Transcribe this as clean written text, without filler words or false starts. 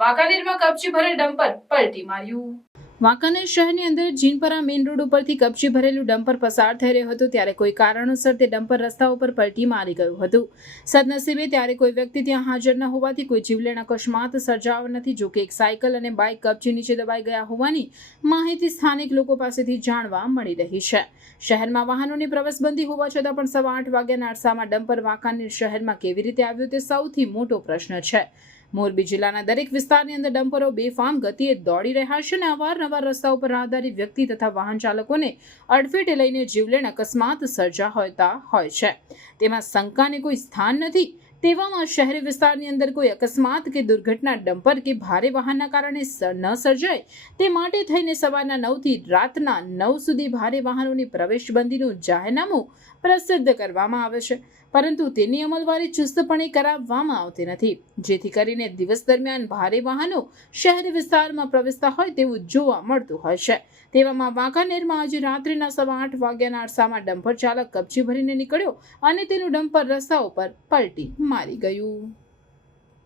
વાંકાનેરમાં કપચી ભરેલ ડમ્પર પલટી માર્યું। વાંકાનેર શહેરની અંદર જીનપરા મેઇન રોડ ઉપરથી કપચી ભરેલું ડમ્પર પસાર થઈ રહ્યું હતું ત્યારે કોઈ કારણોસર તે ડમ્પર રસ્તા ઉપર પલટી મારી ગયું હતું। સદનસીબે ત્યારે કોઈ વ્યક્તિ ત્યાં હાજર ન હોવાથી કોઈ જીવલેણ અકસ્માત સર્જાયો નથી। જો કે એક સાયકલ અને બાઇક કપચી નીચે દબાઈ ગયા હોવાની માહિતી સ્થાનિક લોકો પાસેથી જાણવા મળી રહી છે। શહેરમાં વાહનોની પ્રવેશબંધી હોવા છતાં પણ 8:15 વાગ્યાના અરસામાં ડમ્પર વાંકાનેર શહેરમાં કેવી રીતે આવ્યું તે સૌથી મોટો પ્રશ્ન છે। મોરબી જિલ્લાના દરેક વિસ્તારની અંદર ડમ્પરો બેફામ ગતિએ દોડી રહ્યા છે અને અવારનવાર રસ્તા ઉપર રાહદારી વ્યક્તિ તથા વાહન ચાલકોને અડફેટે લઈને જીવલેણ અકસ્માત સર્જાતા હોય છે। તેમાં શંકાને કોઈ સ્થાન નથી। તેવામાં શહેરી વિસ્તારની અંદર કોઈ અકસ્માત કે દુર્ઘટના ડમ્પર કે ભારે વાહનના કારણે ન સર્જાય તે માટે થઈને સવારના 9 થી રાતના 9 સુધી ભારે વાહનોની પ્રવેશબંધીનું જાહેરનામું પ્રસિદ્ધ કરવામાં આવે છે, પરંતુ તેની અમલવારી ચુસ્તપણે કરાવવામાં આવતી નથી, જેથી કરીને દિવસ દરમિયાન ભારે વાહનો શહેરી વિસ્તારમાં પ્રવેશતા હોય તેવું જોવા મળતું હોય છે। તેવામાં વાંકાનેરમાં આજે રાત્રિના 8:15 વાગ્યાના અરસામાં ડમ્પર ચાલક કપચી ભરીને નીકળ્યો અને તેનું ડમ્પર રસ્તા ઉપર પલટી મારી ગયું।